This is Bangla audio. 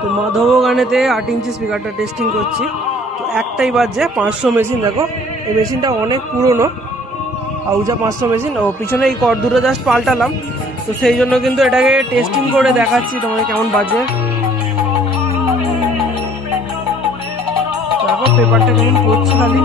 তো মাধবগানেতে আট ইঞ্চি স্পিকারটা টেস্টিং করছি। তো একটাই বাজছে, পাঁচশো মেশিন দেখো, এই মেশিনটা অনেক পুরনো। আউজা পাঁচশো মেশিন ও পিছনে এই কর দুটো জাস্ট পাল্টালাম। তো সেই জন্য কিন্তু এটাকে টেস্টিং করে দেখাচ্ছি তোমাকে কেমন বাজে। দেখো পেপারটা কেমন পড়ছে খালি।